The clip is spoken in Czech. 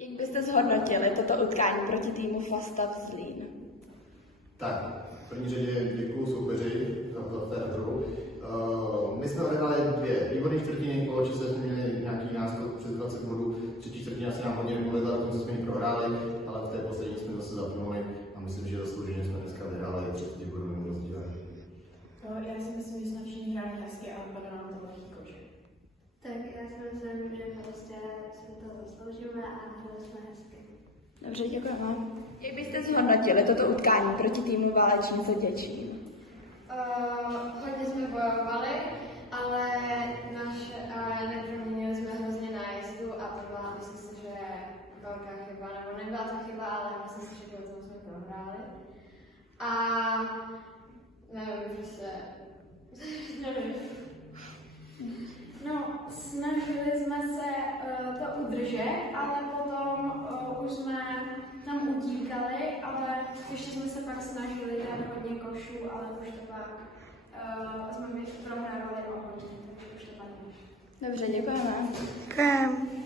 Jak byste zhodnotili toto utkání proti týmu Falstaff Zlín? Tak, v první řadě děkuju soupeři za hru. My jsme odehráli 2 výborné čtvrtiny, poločase jsme měli nějaký náskok přes 20 bodů, třetí čtvrtina se nám hodně nepovedla, dokonce jsme ji prohráli, ale v té poslední jsme zase zapnuli a myslím, že zaslouženě jsme dneska vyhráli 30 bodovým rozdílem. Já si myslím, že jsme všichni hráli hezky a padá nám to lehký koš. Tak já si myslím, že prostě si to zasloužíme a hráli jsme hezky. Dobře, děkujeme. Jak byste zhodnotili toto utkání proti týmu Válečnice Děčín? Hodně jsme bojovali, ale neproměnili jsme hrozně nájezdu a to byla, myslím si, že velká chyba, nebo nebyla to chyba, ale myslím si, že to jsme prohráli. A nevím, že se... No, snažili jsme se to udržet, ale potom už jsme tam utíkali, ale ještě jsme se pak snažili dát hodně košů, ale už to pak jsme prohrávali o hodně, takže už to pak nešlo. Dobře, děkujeme. Děkujeme.